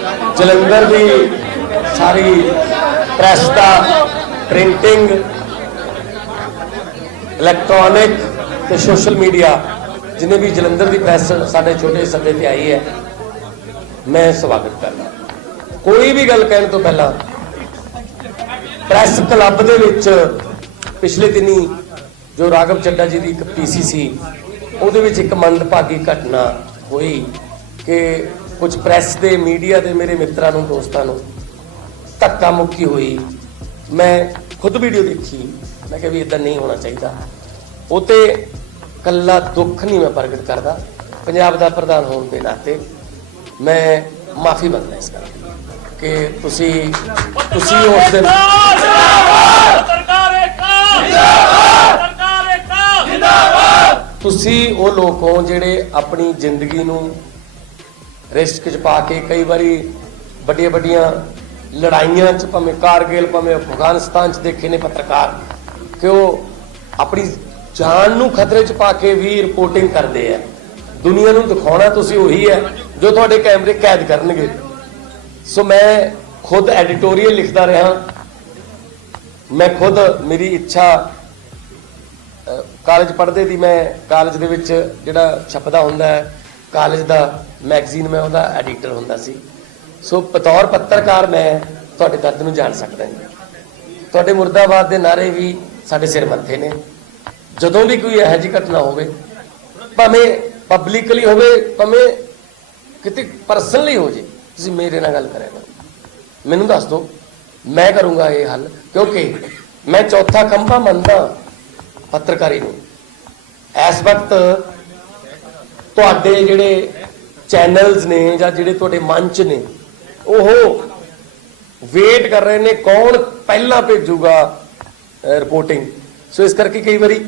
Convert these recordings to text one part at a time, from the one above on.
जलंधर की सारी प्रैस का प्रिंटिंग इलैक्ट्रॉनिक तो सोशल मीडिया जिन्हें भी जलंधर की प्रैस साढ़े छोटे सदे ते आई है, मैं स्वागत करना। कोई भी गल कहने तो पहला प्रैस क्लब दे विच पिछले दिनी जो राघव चड्डा जी की एक पीसी सी उहदे विच एक मंदभागी घटना हुई कि कुछ प्रैस के मीडिया के मेरे मित्रों को दोस्तों को धक्का मुक्की हुई। मैं खुद वीडियो देखी, मैं कहा भी इदा नहीं होना चाहिए। वो तो कला दुख नहीं मैं प्रगट करता, पंजाब का प्रधान होने के नाते मैं माफ़ी मंगदा इस गल कि तुसी उस दिन तुसी वो लोग हो जिहड़े अपनी जिंदगी नूं रिस्क च पा के कई बारी बड़िया बड़िया लड़ाइयां च भावें कारगिल भावें अफगानिस्तान च देखे ने पत्रकार कि वो अपनी जान नूं खतरे च पा के भी रिपोर्टिंग करते हैं। दुनिया नूं दिखाउणा तुसीं उही है जो तुहाडे कैमरे कैद करनगे। सो मैं खुद एडिटोरियल लिखता रहा, मैं खुद मेरी इच्छा कॉलेज पढ़ते थी, मैं कॉलेज दे विच जिहड़ा छपदा हुंदा है कॉलेज दा मैगजीन में उहदा एडिटर हुंदा सी। सो बतौर पत्रकार मैं तुहाडे दर्द नूं जान सकदा हां। तुहाडे मुर्दाबाद दे नारे भी साडे सिर मत्थे ने। जदों भी कोई इहो जी घटना होवे, भावें पब्लिकली होवे भावें किते परसनली हो जे, तुसीं मेरे नाल गल करिया करो, मैनूं दस दो, मैं करूँगा ये हल, क्योंकि मैं चौथा खंभा मनदा पत्रकारी नूं। इस वक्त तुहाडे जिहड़े चैनल्स ने जां जिहड़े तुहाडे मंच ने ओह वेट कर रहे ने कौन पहला भेजूगा रिपोर्टिंग। सो इस करके कई बारी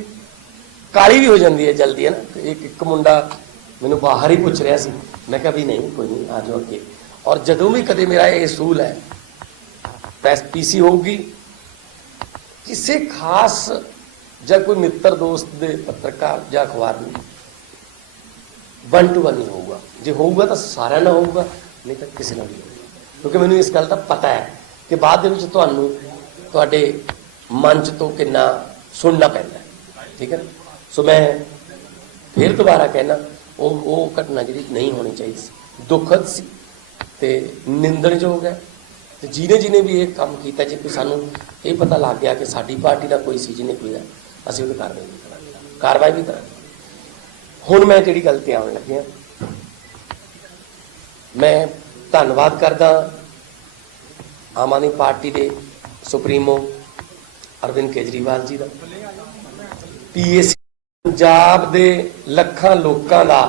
काली भी हो जाती है जल्दी, है ना। एक मुंडा मैनूं बाहर ही पूछ रहा सी, मैं कहा भी नहीं कोई नहीं आ जाओ अगे। और जदों भी कदे मेरा ये असूल है प्रैस पीसी होगी किसी खास ਜਾਂ कोई मित्र दोस्त दे पत्रकार ਜਾਂ अखबार में 1 to 1 नहीं होगा। जो होगा तो सारा ना होगा, नहीं तो किसी ना भी होगा, क्योंकि मैंने इस गल का पता है कि बाद में तुहानूं तुहाडे मंच तो कितना सुनना पैंदा है, ठीक है ना। सो मैं फिर दोबारा कहना वो घटना जी नहीं होनी चाहिए, दुखद सी ते निंदणयोग है। तो जिन्हें भी ये काम किया, जो कोई सानू ये पता लग गया कि साडी पार्टी का कोई सी जिन्हें कोई है, असीं उहदी कार्रवाई भी करांगे। हुण मैं जिहड़ी गल ते आउण लग्गिया, मैं धन्नवाद करदा आम आदमी पार्टी के सुप्रीमो अरविंद केजरीवाल जी का, पीएसी पंजाब के लखां लोकां दा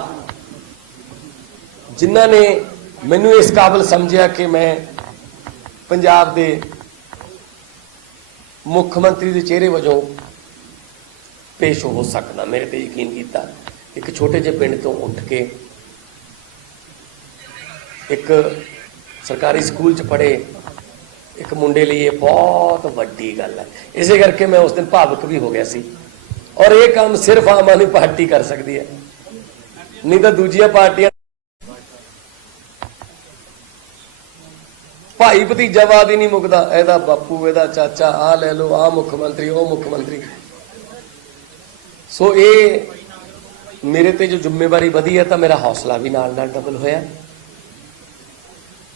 जिन्हां ने मैनूं इस काबिल समझिया कि मैं पंजाब के मुख्यमंत्री के चेहरे वजों पेश हो सकता। मेरे पे यकीन किया, एक छोटे जे पिंड तो उठ के एक सरकारी स्कूल च पढ़े एक मुंडे लिए बहुत वड्डी गल है। इसे करके मैं उस दिन भावुक भी हो गया सी। और ये काम सिर्फ आम आदमी पार्टी कर सकती है, नहीं तो दूजिया पार्टियां भाई भतीजावाद ही नहीं मुकदा, एदा बापू एदा चाचा आ ले लो, आ मुख्यमंत्री ओ मुख्यमंत्री। सो ये मेरे ते जो जिम्मेवारी वधी है तो मेरा हौसला भी नाल नाल डबल होया।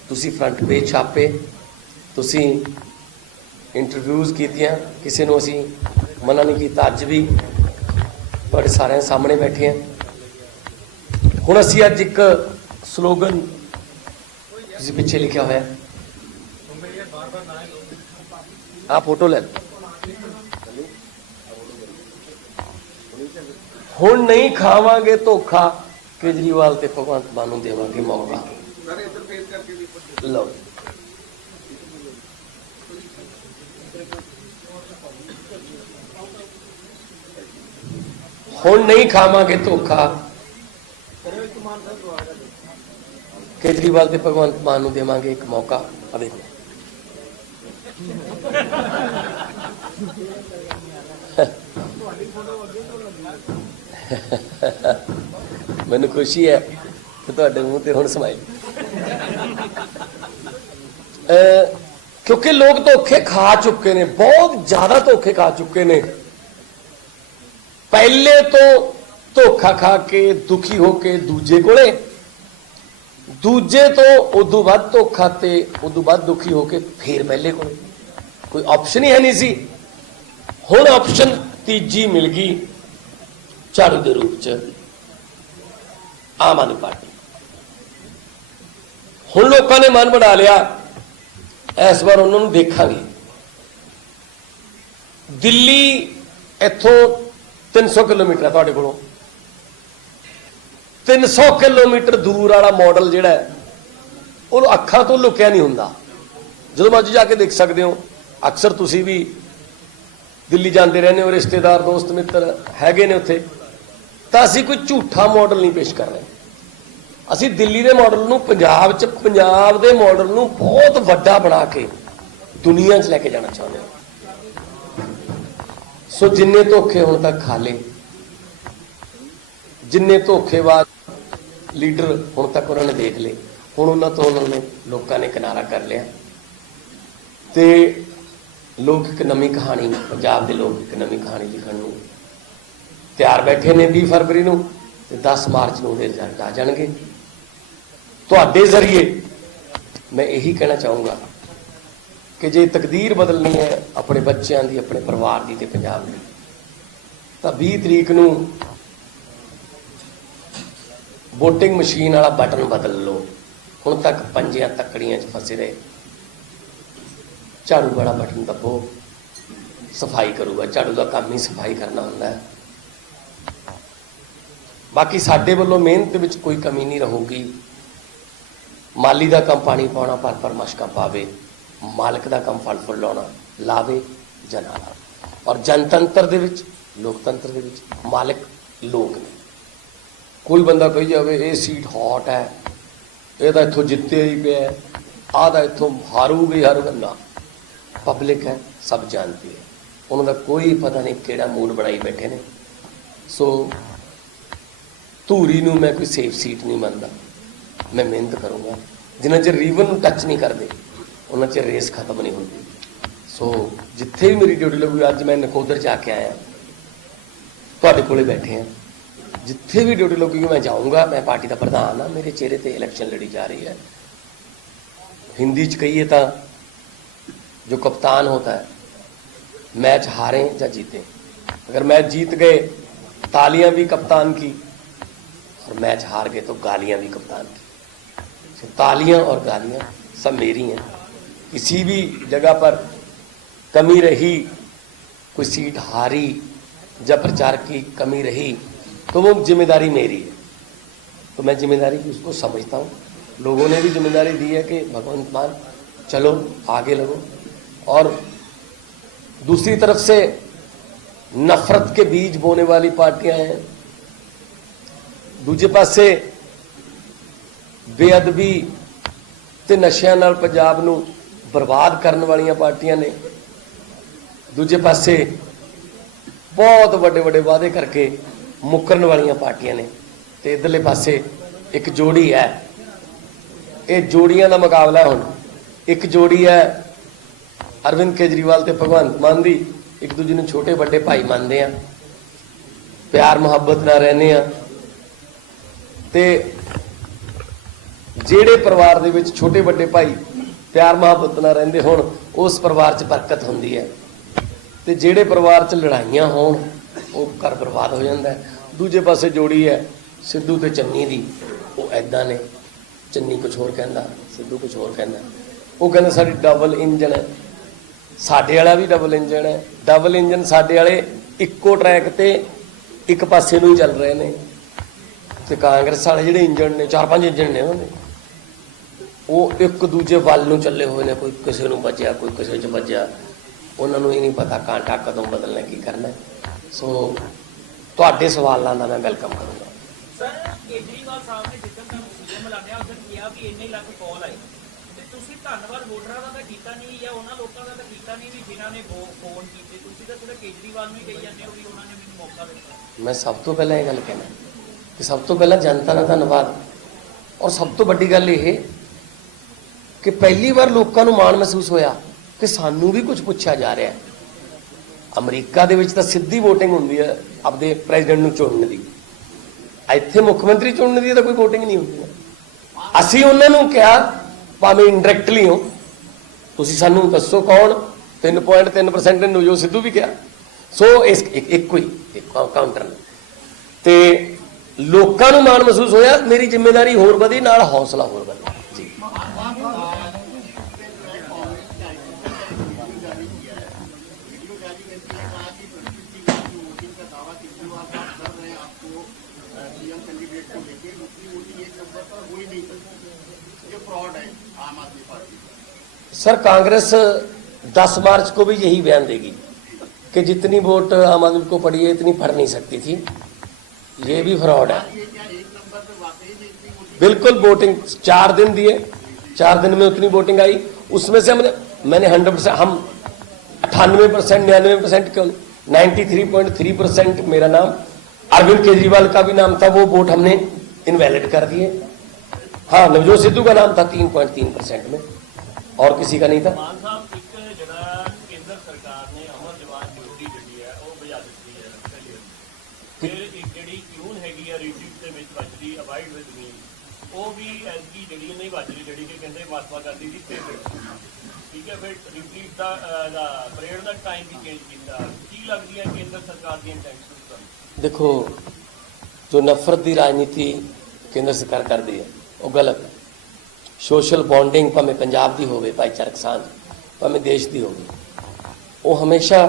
तुसी फ्रंट पेज छापे, तुसी इंटरव्यूज़ कीतियां, किसी नूं असीं मना नहीं किया। अज भी तुहाडे सारिਆਂ सामने बैठे हैं। हुण असीं अज एक स्लोगन तुसीं पिछे लिखिया होया, आ फोटो ले, हुण नहीं खावांगे धोखा, केजरीवाल ते भगवंत मान नूं देवांगे मौका। लो हुण नहीं खावांगे धोखा, केजरीवाल ते भगवंत मान नूं देवांगे एक मौका। आ देखो मैनूं खुशी है कि तुहाडे मूँह ते हुण समाइल क्योंकि लोग धोखे खा चुके ने, बहुत ज्यादा धोखे खा चुके ने। पहले तो धोखा खा के दुखी होके दूजे कोले, दूजे तो उदू बाद धोखा ते उदू बाद दुखी होके फिर पहले कोले। कोई ऑप्शन ही है नहीं सी। हुण ऑप्शन तीजी मिल गई झाड़ू के रूप च आम आदमी पार्टी। हुण लोगों ने मन बना लिया इस बार उन्होंने देखांगे। दिल्ली इथों 300 किलोमीटर है तुहाडे कोलों, 300 किलोमीटर दूर वाला मॉडल जिहड़ा है वो अखां तो लुकिया नहीं हुंदा, जो मर्जी जाके देख सकते हो। अक्सर तुसी भी दिल्ली जाते रहने हो, रिश्तेदार दोस्त मित्र हैगे ने उत्थे। तो असीं कोई झूठा मॉडल नहीं पेश कर रहे, असीं दिल्ली के मॉडल नूं पंजाब च, पंजाब के मॉडल नूं बहुत वड्डा बना के दुनिया च लैके जाना चाहते हैं। सो जिन्ने धोखे हुण तक खा ले, जिन्ने धोखेबाज लीडर हुण तक उन्होंने देख ले, हुण उन्हां तो उन्होंने लोगों ने किनारा कर लिया। ते लोग एक नवीं कहानी, पंजाब के लोग एक नवीं कहानी लिखण नूं तैयार बैठे ने। 20 फरवरी नूं ते 10 मार्च नूं उहदे रिजल्ट आ जाणगे। तुहाडे जरिए मैं यही कहना चाहूँगा कि जे तकदीर बदलनी है अपने बच्चों की, अपने परिवार की, पंजाब की, तो 20 तरीक नूं वोटिंग मशीन वाला बटन बदल लो। हुण तक पंजियां तकड़ियां च फसे रहे, झाड़ू वाला बटन दबो, सफाई करूगा। झाड़ू का काम ही सफाई करना होंदा है। बाकी साडे वल्लों मेहनत विच कोई कमी नहीं रहूगी। माली का काम पानी पाउणा, पर मशकां पावे, मालक का काम फल फुल लाउणा, लावे जां ना लावे। और जनतंत्र दे विच, लोकतंत्र दे विच मालक लोग ने। कोई बंदा कही जाए ये सीट हॉट है, ये तो इत्थों जित्ते ही पे है, आधा इत्थों हारूगी हारूगा ना। पब्लिक है, सब जानती है, उन्होंने कोई पता नहीं केड़ा मूड बनाई बैठे ने। सो धूरी नूं मैं कोई सेफ सीट नहीं मानता। मैं मेहनत करूँगा, जिन्ना चਿਰ रीवन टच नहीं करते उन्ना चਿਰ रेस खत्म नहीं होती। सो जिथे भी मेरी ड्यूटी लगूगी, अज मैं नकोदर जाके आया, तुहाडे कोले बैठे हैं, जिथे भी ड्यूटी लगूगी मैं जाऊँगा। मैं पार्टी का प्रधान हाँ, मेरे चेहरे पर इलैक्शन लड़ी जा रही है। हिंदी च कहिए तो जो कप्तान होता है, मैच हारे या जीते, अगर मैच जीत गए तालियां भी कप्तान की, और मैच हार गए तो गालियां भी कप्तान की। तो तालियां और गालियां सब मेरी हैं। किसी भी जगह पर कमी रही, कोई सीट हारी या प्रचार की कमी रही, तो वो जिम्मेदारी मेरी है। तो मैं जिम्मेदारी की उसको समझता हूँ। लोगों ने भी जिम्मेदारी दी है कि भगवंत मान चलो आगे लगो। और दूसरी तरफ से नफरत के बीज बोने वाली पार्टियां हैं, दूजे पासे बेअदबी ते नशियां नाल पंजाब नूं बर्बाद करने वाली पार्टियां ने, दूजे पासे बहुत बड़े बड़े वादे करके मुकरन वाली पार्टियां ने, ते इधरले पासे एक जोड़ी है। ये जोड़ियां का मुकाबला है। हुण एक जोड़ी है अरविंद केजरीवाल ते भगवंत मान दी, एक दूजे नूं छोटे बड़े भाई मानते हैं, प्यार मुहब्बत नाल रहने आ। ते ਜਿਹੜੇ परिवार ਦੇ ਵਿੱਚ छोटे बड़े भाई प्यार मुहब्बत ਨਾਲ ਰਹਿੰਦੇ ਹੋਣ, उस परिवार 'ਚ बरकत ਹੁੰਦੀ है। ਤੇ ਜਿਹੜੇ परिवार 'ਚ ਲੜਾਈਆਂ ਹੋਣ ਉਹ ਘਰ बर्बाद हो ਜਾਂਦਾ है। ਦੂਜੇ ਪਾਸੇ जोड़ी है सिद्धू ਤੇ चन्नी ਦੀ, ਉਹ ਐਦਾਂ ਨੇ, चन्नी कुछ होर कहता, सिद्धू कुछ होर कहता। ਉਹ ਕਹਿੰਦਾ ਸਾਡੀ डबल इंजन है, ਸਾਡੇ ਵਾਲਾ भी डबल इंजन है। डबल इंजन ਸਾਡੇ वाले ਇੱਕੋ ट्रैक ਤੇ ਇੱਕ ਪਾਸੇ ਨੂੰ ਹੀ ਚੱਲ ਰਹੇ ਨੇ, ਤੇ ਕਾਂਗਰਸ ਵਾਲੇ ਜਿਹੜੇ इंजन ने 4-5 इंजन ने ਉਹਨੇ, ਉਹ ਇੱਕ ਦੂਜੇ ਵੱਲ ਨੂੰ ਚੱਲੇ ਹੋਏ ਨੇ। ਕੋਈ ਕਿਸੇ ਨੂੰ ਵੱਜਿਆ, ਕੋਈ ਕਿਸੇ 'ਚ ਵੱਜਿਆ, ਉਹਨਾਂ ਨੂੰ ਇਹ ਨਹੀਂ ਪਤਾ ਕਾਂਟਾ ਕਦੋਂ ਬਦਲਣਾ, ਕੀ ਕਰਨਾ। ਸੋ ਤੁਹਾਡੇ ਸਵਾਲਾਂ ਦਾ ਮੈਂ ਵੈਲਕਮ ਕਰੂੰਗਾ। ਸਰ ਕੇਜਰੀਵਾਲ ਸਾਹਿਬ ਨੇ ਜਿੱਦਣ ਤੁਹਾਨੂੰ ਸੀਐਮ ਲਾਣਿਆ ਉਸ ਦਿਨ ਕਿਹਾ ਵੀ ਇੰਨੇ ਲੱਖ ਕਾਲ ਆਏ, ਤੇ ਤੁਸੀਂ ਧੰਨਵਾਦ ਵੋਟਰਾਂ ਦਾ ਤਾਂ ਕੀਤਾ ਨਹੀਂ ਜਾਂ ਉਹਨਾਂ ਲੋਕਾਂ ਦਾ ਤਾਂ ਕੀਤਾ ਨਹੀਂ ਵੀ ਜਿਨ੍ਹਾਂ ਨੇ ਫੋਨ ਕੀਤੇ। ਤੁਸੀਂ ਤਾਂ ਸਿਰਫ ਕੇਜਰੀਵਾਲ ਨੂੰ ਹੀ ਕਹੀ ਜਾਂਦੇ ਹੋ ਵੀ ਉਹਨਾਂ ਨੇ ਮੈਨੂੰ ਮੌਕਾ ਦਿੱਤਾ। ਮੈਂ ਸਭ ਤੋਂ ਪਹਿਲਾਂ ਇਹ ਗੱਲ ਕਹਿਣਾ ਕਿ ਸਭ ਤੋਂ ਪਹਿਲਾਂ ਜਨਤਾ ਦਾ ਧੰਨਵਾਦ। ਔਰ ਸਭ ਤੋਂ ਵੱਡੀ ਗੱਲ ਇਹ ਕਿ ਪਹਿਲੀ ਵਾਰ ਲੋਕਾਂ ਨੂੰ ਮਾਣ ਮਹਿਸੂਸ ਹੋਇਆ ਕਿ ਸਾਨੂੰ ਵੀ ਕੁਝ ਪੁੱਛਿਆ ਜਾ ਰਿਹਾ ਹੈ। ਅਮਰੀਕਾ ਦੇ ਵਿੱਚ ਤਾਂ ਸਿੱਧੀ VOTING ਹੁੰਦੀ ਹੈ ਆਪਦੇ ਪ੍ਰੈਜ਼ੀਡੈਂਟ ਨੂੰ ਚੁਣਨ ਦੀ, ਇੱਥੇ ਮੁੱਖ ਮੰਤਰੀ ਚੁਣਨ ਦੀ ਤਾਂ ਕੋਈ VOTING ਨਹੀਂ ਹੁੰਦੀ। ਅਸੀਂ ਉਹਨਾਂ ਨੂੰ ਕਿਹਾ ਭਾਵੇਂ ਇਨਡਾਇਰੈਕਟਲੀ ਹੋ, ਤੁਸੀਂ ਸਾਨੂੰ ਦੱਸੋ ਕੌਣ, 3.3% ਨੇ ਨਵਜੋਤ ਸਿੱਧੂ ਵੀ ਕਿਹਾ। ਸੋ ਇਸ ਇੱਕੋ ਹੀ ਕਾਊਂਟਰ ਤੇ ਲੋਕਾਂ ਨੂੰ ਮਾਣ ਮਹਿਸੂਸ ਹੋਇਆ, ਮੇਰੀ ਜ਼ਿੰਮੇਵਾਰੀ ਹੋਰ ਵਧੀ, ਨਾਲ ਹੌਸਲਾ ਹੋਰ ਵਧਿਆ ਜੀ। सर कांग्रेस 10 मार्च को भी यही बयान देगी कि जितनी वोट आम आदमी को पड़ी है इतनी पड़ नहीं सकती थी, ये भी फ्रॉड है। बिल्कुल वोटिंग 4 दिन दिए, 4 दिन में उतनी वोटिंग आई, उसमें से मैंने 100%, हम 98%, 99% क्यों 93.3% मेरा नाम, अरविंद केजरीवाल का भी नाम था, वो वोट हमने इनवैलिड कर दिए। हाँ, नवजोत सिद्धू का नाम था 3.3% में, और किसी का नहीं था। ਮਾਨ ਸਾਹਿਬ ਇੱਕ ਜਿਹੜਾ ਕੇਂਦਰ ਸਰਕਾਰ ਨੇ ਅਮਰ ਜਵਾਨ ਜੋਤੀ ਜਿਹੜੀ ਹੈ ਉਹ ਬੁਝਾ ਦਿੱਤੀ ਹੈ ਪਹਿਲੇ, ਫਿਰ ਇੱਕ ਜਿਹੜੀ ਕਿਊਨ ਹੈਗੀ ਆ ਰੀਟਿਕ ਦੇ ਵਿੱਚ ਵੱਜਦੀ ਅਵਾਇਡ ਵਿਦ ਮੀ, ਉਹ ਵੀ ਐਸਗੀ ਜਿਹੜੀ ਨਹੀਂ ਵੱਜਦੀ, ਜਿਹੜੀ ਕਿ ਕਹਿੰਦੇ ਮਹਾਤਮਾ ਗਾਂਧੀ ਦੀ ਫੇਵਰਟ, ਠੀਕ ਹੈ। ਫਿਰ ਰਿਟਰੀਟ ਦਾ ਪਰੇਡ ਦਾ ਟਾਈਮ ਵੀ ਚੇਂਜ ਕੀਤਾ, ਕੀ ਲੱਗਦੀ ਹੈ ਕੇਂਦਰ ਸਰਕਾਰ ਦੀ ਇੰਟੈਂਸ਼ਨ ਤੁਹਾਨੂੰ? देखो, जो नफरत की राजनीति केंद्र सरकार करती है वो गलत है। सोशल बॉन्डिंग भावें पंजाब की होवे, भाईचारक सांझ भावें देश की होवे, वो हमेशा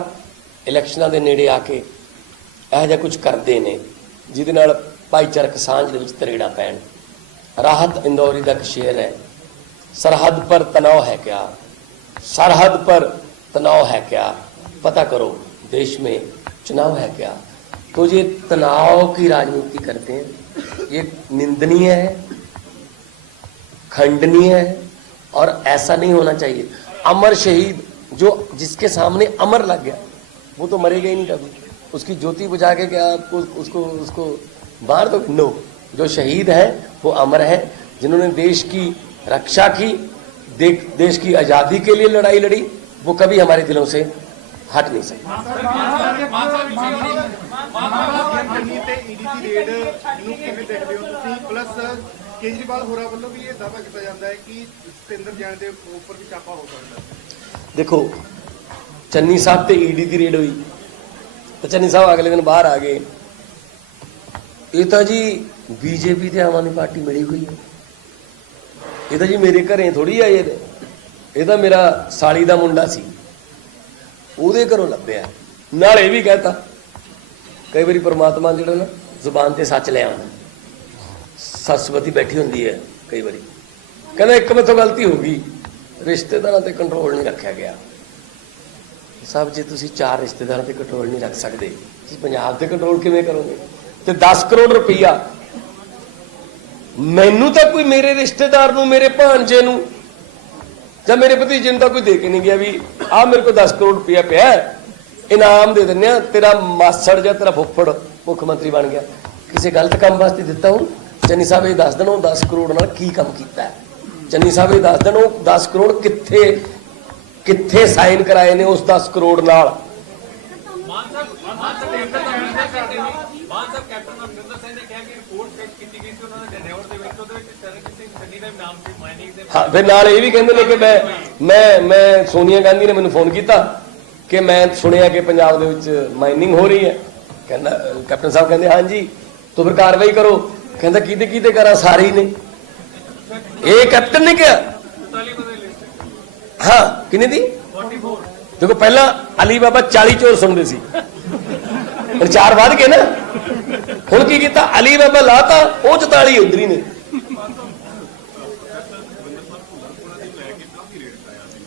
इलैक्शनां दे नेड़े आके ਇਹੋ ਜਿਹਾ कुछ करते हैं जिहदे नाल भाईचारक सांझ दे विच तरेड़ा पैण। राहत इंदौरी का एक शेर है, सरहद पर तनाव है क्या, सरहद पर तनाव है क्या, पता करो देश में चुनाव है क्या। तो ये तनाव की राजनीति करते हैं, ये निंदनीय है, खंडनीय है, और ऐसा नहीं होना चाहिए। अमर शहीद जो जिसके सामने अमर लग गया वो तो मरेगा ही नहीं कभी, उसकी ज्योति बुझा के क्या आपको उसको मार दो? नो, जो शहीद है वो अमर है, जिन्होंने देश की रक्षा की, देश की आज़ादी के लिए लड़ाई लड़ी, वो कभी हमारे दिलों से हट नहीं सकते। केजरीवाल होरा ਵੱਲੋਂ ਵੀ ਇਹ ਦਾਅਵਾ ਕੀਤਾ ਜਾਂਦਾ ਹੈ ਕਿ ਸਤਿੰਦਰ ਜੈਨ ਦੇ ਉੱਪਰ ਵੀ ਛਾਪਾ ਹੋ ਸਕਦਾ ਹੈ। देखो, चन्नी साहब ते ईडी की रेड हुई तो चन्नी साहब अगले दिन बाहर आ गए, ये तो जी बीजेपी ते आम आदमी पार्टी मिली हुई है, ये तो जी मेरे घरें थोड़ी आए ने, ये तो मेरा साली का मुंडा सी, ਉਹਦੇ ਘਰੋਂ ਲੱਭਿਆ। ਨਾਲ ਇਹ ਵੀ ਕਹਿਤਾ, ਕਈ ਵਾਰੀ परमात्मा ਜਿਹੜਾ ਨਾ ਜ਼ੁਬਾਨ ਤੇ ਸੱਚ ਲੈ ਆਉਂਦਾ, सरस्वती बैठी होंगी है कई बारी, कहना एक मेथों गलती होगी, रिश्तेदारों से कंट्रोल नहीं रखा गया। साहब जी तुसी 4 रिश्तेदारों से कंट्रोल नहीं रख सकते, पंजाब से कंट्रोल किवें करोगे? तो 10 करोड़ रुपया मैनू तो कोई मेरे रिश्तेदार नूं, मेरे भांजे नूं या मेरे भतीजे नूं तां कोई दे के नहीं गया भी आ मेरे को 10 करोड़ रुपया पिया इनाम दे दिंदे आ, तेरा मासड़ या तेरा फुफ्फड़ मुख्यमंत्री बन गया। किसी गलत काम वास्ते दिता हूँ? चन्नी साहब ये दस दें 10 करोड़ नाल की काम कीता है, चन्नी साहब ये दस दें 10 करोड़ कित्थे कित्थे साइन कराए ने उस 10 करोड़ नाल। ਮਾਨ ਸਾਹਿਬ ਕੈਪਟਨ ਅਮਰਿੰਦਰ ਸਿੰਘ ਨੇ ਕਿਹਾ ਕਿ ਰਿਪੋਰਟ ਚੈੱਕ ਕੀਤੀ ਗਈ ਸੀ ਉਹਨਾਂ ਦੇ ਡੈਨਿਓਰ ਦੇ ਵਿੱਚ, ਉਹਦੇ ਵਿੱਚ ਚਰਨਜੀਤ ਸਿੰਘ ਚੰਨੀ ਦਾ ਨਾਮ ਸੀ ਮਾਈਨਿੰਗ ਦੇ। हाँ, फिर नाल ये भी कहते हैं कि मैं सोनिया गांधी ने मैंने फोन किया कि मैं सुनिया कि पंजाब दे विच माइनिंग हो रही है, कहना कैप्टन साहब कहते हाँ जी, तो फिर कार्रवाई करो, कहता किते किते करा, सारे ही ने। ये कैप्टन ने क्या? हाँ, किन्नी दी? 44 देखो पहला अली बाबा 40 चोर सुनते सी, फिर 4 वध गए ना, हुण की कीता? अली बाबा लाता, वो 44 उधर ही ने।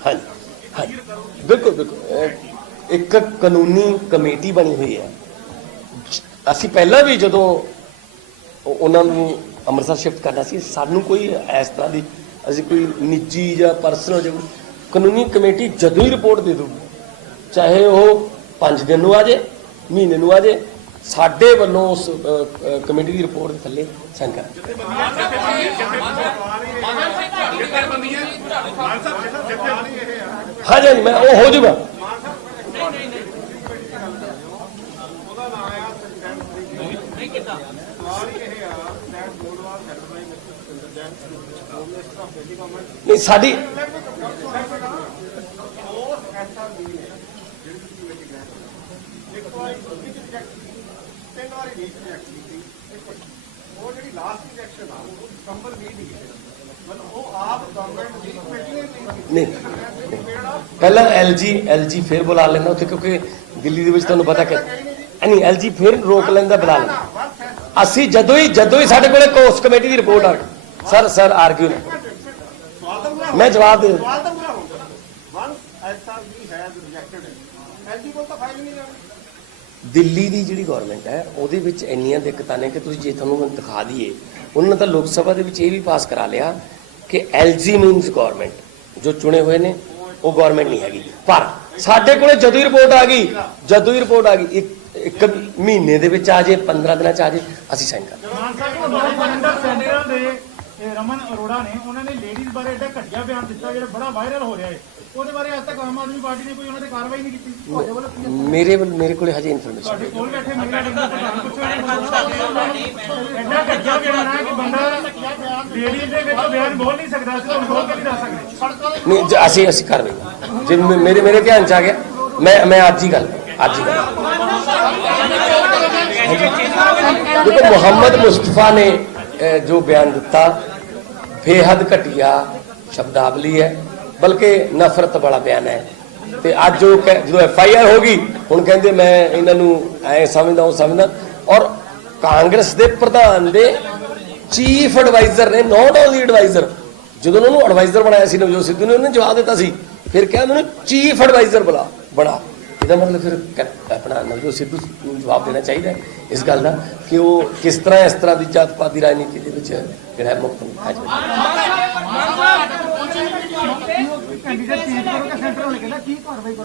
हाँ हाँ, बिल्कुल बिल्कुल, एक कानूनी कमेटी बनी हुई है। ਅਸੀਂ ਪਹਿਲਾਂ ਵੀ ਜਦੋਂ ਉਹਨਾਂ ਨੂੰ ਅੰਮ੍ਰਿਤਸਰ ਸ਼ਿਫਟ ਕਰਨਾ ਸੀ, ਸਾਨੂੰ ਕੋਈ ਇਸ ਤਰ੍ਹਾਂ ਦੀ ਅਸੀਂ ਕੋਈ ਨਿੱਜੀ ਜਾਂ ਪਰਸਨਲ ਜੋ ਕਾਨੂੰਨੀ ਕਮੇਟੀ ਜਦੋਂ ਹੀ ਰਿਪੋਰਟ ਦੇ ਦੂਗੀ, ਚਾਹੇ ਉਹ 5 ਦਿਨ ਨੂੰ ਆ ਜਾਏ, ਮਹੀਨੇ ਨੂੰ ਆ ਜਾਏ, ਸਾਡੇ ਵੱਲੋਂ ਉਸ ਕਮੇਟੀ ਦੀ ਰਿਪੋਰਟ ਦੇ ਥੱਲੇ ਸਾਈਨ ਕਰ ਹਾਂਜੀ ਹਾਂਜੀ ਮੈਂ ਉਹ ਹੋ ਜਾਊਗਾ। ਨਹੀਂ ਕਿੱਦਾਂ ਨਹੀਂ ਸਾਡੀ ਉਹ ਜਿਹੜੀ ਲਾਸਟ ਰਿਜੈਕਸ਼ਨ ਆ ਉਹ ਸਤੰਬਰ 20 ਦੀ ਹੈ, ਮਤਲਬ ਉਹ ਆਪ ਗਵਰਨਮੈਂਟ ਦੀ ਕਮੇਟੀ ਨੇ ਨਹੀਂ ਪਹਿਲਾਂ ਐਲਜੀ ਫਿਰ ਬੁਲਾ ਲੈਂਦਾ ਉੱਥੇ, ਕਿਉਂਕਿ ਦਿੱਲੀ ਦੇ ਵਿੱਚ ਤੁਹਾਨੂੰ ਪਤਾ ਕਿ ਨਹੀਂ ਐਲਜੀ ਫਿਰ ਰੋਕ ਲੈਂਦਾ, ਬੁਲਾ ਲੈਂਦਾ। ਅਸੀਂ ਜਦੋਂ ਹੀ ਸਾਡੇ ਕੋਲੇ ਕੋਸਟ ਕਮੇਟੀ ਦੀ ਰਿਪੋਰਟ ਆ ਗਈ, ਸਰ ਆਰਗਿਊ ਮੈਂ ਜਵਾਬ ਦੇ ਸਵਾਲ ਤਾਂ ਪੂਰਾ ਹੋਊਗਾ। ਵਨਸ ਐਸਆਰਬੀ ਹੈਜ਼ ਰਿਜੈਕਟਡ ਐਲਜੀ ਕੋਲ ਤਾਂ ਫਾਈਲ ਨਹੀਂ ਜਾਣੀ। ਦਿੱਲੀ ਦੀ ਜਿਹੜੀ ਗਵਰਨਮੈਂਟ ਹੈ ਉਹਦੇ ਵਿੱਚ ਇੰਨੀਆਂ ਦਿੱਕਤਾਂ ਨੇ ਕਿ ਤੁਸੀਂ ਜੇ ਤੁਹਾਨੂੰ ਦਿਖਾ ਦਈਏ, ਉਹਨਾਂ ਨੇ ਤਾਂ ਲੋਕ ਸਭਾ ਦੇ ਵਿੱਚ ਇਹ ਵੀ ਪਾਸ ਕਰਾ ਲਿਆ ਕਿ ਐਲਜੀ ਮੀਨਸ ਗਵਰਨਮੈਂਟ, ਜੋ ਚੁਣੇ ਹੋਏ ਨੇ ਉਹ ਗਵਰਨਮੈਂਟ ਨਹੀਂ ਹੈਗੀ। ਪਰ ਸਾਡੇ ਕੋਲੇ ਜਦੋਂ ਹੀ ਰਿਪੋਰਟ ਆ ਗਈ ਇੱਕ ਮਹੀਨੇ ਦੇ ਵਿੱਚ ਆ ਜੇ, 15 ਦਿਨਾਂ ਚ ਆ ਜੇ, ਅਸੀਂ ਸਾਈਨ ਕਰ ਮਾਨ ਸਾਹਿਬ ਨੂੰ ਮਨਿੰਦਰ ਸੈਂਟਰਲ ਦੇ ਰਮਨ ਅਰੋੜਾ ਨੇ ਉਹਨਾਂ ਨੇ ਲੇਡੀਜ਼ ਬਾਰੇ ਏਡਾ ਘਟੀਆ ਬਿਆਨ ਦਿੱਤਾ ਜਿਹੜਾ ਬੜਾ ਵਾਇਰਲ ਹੋ ਰਿਹਾ ਹੈ, ਉਹਦੇ ਬਾਰੇ ਅੱਜ ਤੱਕ ਆਮ ਆਦਮੀ ਪਾਰਟੀ ਨੇ ਕੋਈ ਉਹਨਾਂ ਤੇ ਕਾਰਵਾਈ ਨਹੀਂ ਕੀਤੀ। ਤੁਹਾਡੇ ਵੱਲੋਂ ਕੀ ਹੈ? ਮੇਰੇ ਕੋਲੇ ਹਜੇ ਇਨਫੋਰਮੇਸ਼ਨ ਤੁਹਾਡੇ ਕੋਲ ਬੈਠੇ ਮੀਡੀਆ ਦੇ ਤੁਹਾਨੂੰ ਪੁੱਛੋ ਏਡਾ ਘਟੀਆ ਬਿਆਨ ਹੈ ਕਿ ਬੰਦਾ ਲੇਡੀਜ਼ ਦੇ ਵਿੱਚ ਬਿਆਨ ਬੋਲ ਨਹੀਂ ਸਕਦਾ, ਅਸੀਂ ਤੁਹਾਨੂੰ ਬੋਲ ਕੇ ਨਹੀਂ ਦੱਸ ਸਕਦੇ। ਨਹੀਂ ਅਸੀਂ ਕਾਰਵਾਈ ਜੇ ਮੇਰੇ ਧਿਆਨ ਚ ਆ ਗਿਆ, ਮੈਂ ਅੱਜ ਹੀ ਗੱਲ देखो मोहम्मद मुस्तफा ने जो बयान दिता बेहद घटिया शब्दावली है, बल्कि नफरत वाला बयान है। तो अज जो FIR होगी हुण कहंदे मैं इन्हां नूं ऐ समझदा वो समझदा, और कांग्रेस के प्रधान दे चीफ एडवाइजर ने, नॉट ओनली एडवाइजर, जो उन्होंने एडवाइजर बनाया सी नवजोत सिद्धू ने, उन्होंने जवाब दिता सी, फिर क्या उन्होंने चीफ एडवाइजर बना ਇਹਦਾ ਮਤਲਬ ਫਿਰ ਆਪਣਾ ਨਵਜੋਤ ਸਿੱਧੂ ਨੂੰ ਜਵਾਬ ਦੇਣਾ ਚਾਹੀਦਾ ਇਸ ਗੱਲ ਦਾ ਕਿ ਉਹ ਕਿਸ ਤਰ੍ਹਾਂ ਇਸ ਤਰ੍ਹਾਂ ਦੀ ਜਾਤ ਪਾਤ ਦੀ ਰਾਜਨੀਤੀ ਦੇ ਵਿੱਚ ਜਿਹੜਾ ਮੁਕਤ ਹੈ।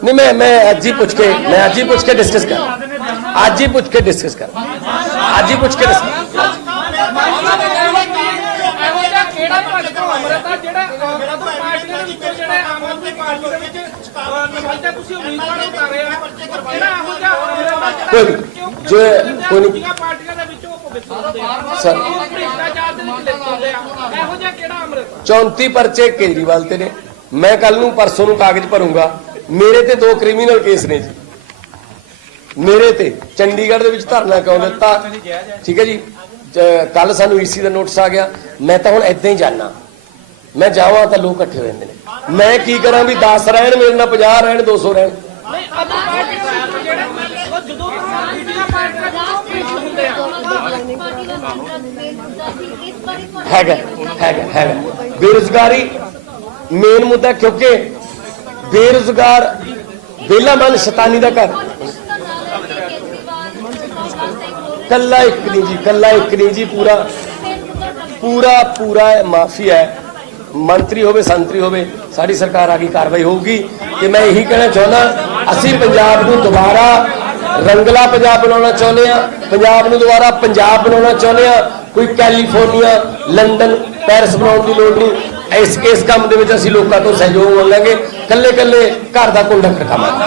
ਨਹੀਂ ਮੈਂ ਅੱਜ ਹੀ ਪੁੱਛ ਕੇ ਡਿਸਕਸ ਕਰ ਕਿਹੜਾ ਭਗਤ ਅਮਰਤ ਆ ਜਿਹੜਾ ਜਦੋਂ ਪਾਰਟੀਆਂ ਦੇ ਵਿੱਚੋਂ ਜਿਹੜੇ ਆਮ ਆਦਮੀ ਪਾਰਟੀ ਦੇ ਵਿੱਚ ਨਿਕਲਦੇ ਤੁਸੀਂ ਉਮੀਦਵਾਰ ਉਤਾਰੇ ਆ, ਜਿਹੜਾ ਇਹੋ ਜਿਹਾ ਅਮਰਤ ਕੋਈ ਨਹੀਂ ਪਾਰਟੀਆਂ ਦੇ ਵਿੱਚੋਂ ਉਹ ਭੁਗਤ ਹੁੰਦੇ ਆ ਸਰ, ਭ੍ਰਿਸ਼ਟਾਚਾਰ ਦੇ ਵਿੱਚ ਲਿਪਤ ਹੁੰਦੇ ਆ, ਇਹੋ ਜਿਹਾ ਕਿਹੜਾ ਅਮਰਤ? 34 ਪਰਚੇ ਕੇਜਰੀਵਾਲ ਤੇ ਨੇ। ਮੈਂ ਕੱਲ ਨੂੰ ਪਰਸੋਂ ਨੂੰ ਕਾਗਜ਼ ਭਰੂੰਗਾ, ਮੇਰੇ ਤੇ 2 ਕ੍ਰਿਮੀਨਲ ਕੇਸ ਨੇ ਜੀ, ਮੇਰੇ ਤੇ ਚੰਡੀਗੜ੍ਹ ਦੇ ਵਿੱਚ ਧਰਨਾ ਕਿਉਂ ਦਿੱਤਾ, ਠੀਕ ਹੈ ਜੀ। ਕੱਲ ਸਾਨੂੰ EC ਦਾ ਨੋਟਿਸ ਆ ਗਿਆ, ਮੈਂ ਤਾਂ ਹੁਣ ਏਦਾਂ ਹੀ ਜਾਣਾ, ਮੈਂ ਜਾਵਾਂ ਤਾਂ ਲੋਕ ਇਕੱਠੇ ਹੋ ਜਾਂਦੇ ਨੇ, ਮੈਂ ਕੀ ਕਰਾਂ ਵੀ 10 ਰਹਿਣ ਮੇਰੇ ਨਾਲ 50 ਰਹਿਣ 200 ਰਹਿਣ। ਨਹੀਂ ਅਦਰ ਪਾਰਟੀ ਦੇ ਵਿੱਚ ਜਿਹੜੇ ਉਹ ਜਦੋਂ ਦੂਜੀਆਂ ਪਾਰਟੀਆਂ ਦੇ ਵਿੱਚੋਂ ਭੇਜ ਹੁੰਦੇ ਆ ਹੈਗਾ ਬੇਰੁਜ਼ਗਾਰੀ ਮੇਨ ਮੁੱਦਾ, ਕਿਉਂਕਿ ਬੇਰੁਜ਼ਗਾਰ ਵਿਹਲਾ ਮਨ ਸ਼ੈਤਾਨੀ ਦਾ ਘਰ। ਕੱਲਾ ਇੱਕ ਨਹੀਂ ਜੀ ਪੂਰਾ ਮਾਫੀਆ ਹੈ। ਮੰਤਰੀ ਹੋਵੇ ਸੰਤਰੀ ਹੋਵੇ, ਸਾਡੀ ਸਰਕਾਰ ਆ ਗਈ, ਕਾਰਵਾਈ ਹੋਊਗੀ। ਤੇ ਮੈਂ ਇਹੀ ਕਹਿਣਾ ਚਾਹੁੰਦਾ, ਅਸੀਂ ਪੰਜਾਬ ਨੂੰ ਦੁਬਾਰਾ ਰੰਗਲਾ ਪੰਜਾਬ ਬਣਾਉਣਾ ਚਾਹੁੰਦੇ ਆ, ਪੰਜਾਬ ਨੂੰ ਦੁਬਾਰਾ ਪੰਜਾਬ ਬਣਾਉਣਾ ਚਾਹੁੰਦੇ ਆ। ਕੋਈ ਕੈਲੀਫੋਰਨੀਆ, ਲੰਡਨ, ਪੈਰਿਸ ਬਣਾਉਣ ਦੀ ਲੋੜ ਨਹੀਂ। ਇਸ ਕੰਮ ਦੇ ਵਿੱਚ ਅਸੀਂ ਲੋਕਾਂ ਤੋਂ ਸਹਿਯੋਗ ਮੰਗਾਂਗੇ, ਕੱਲੇ ਘਰ ਦਾ ਕੁੰਡਾ ਖੜਕਾਵਾਂਗੇ।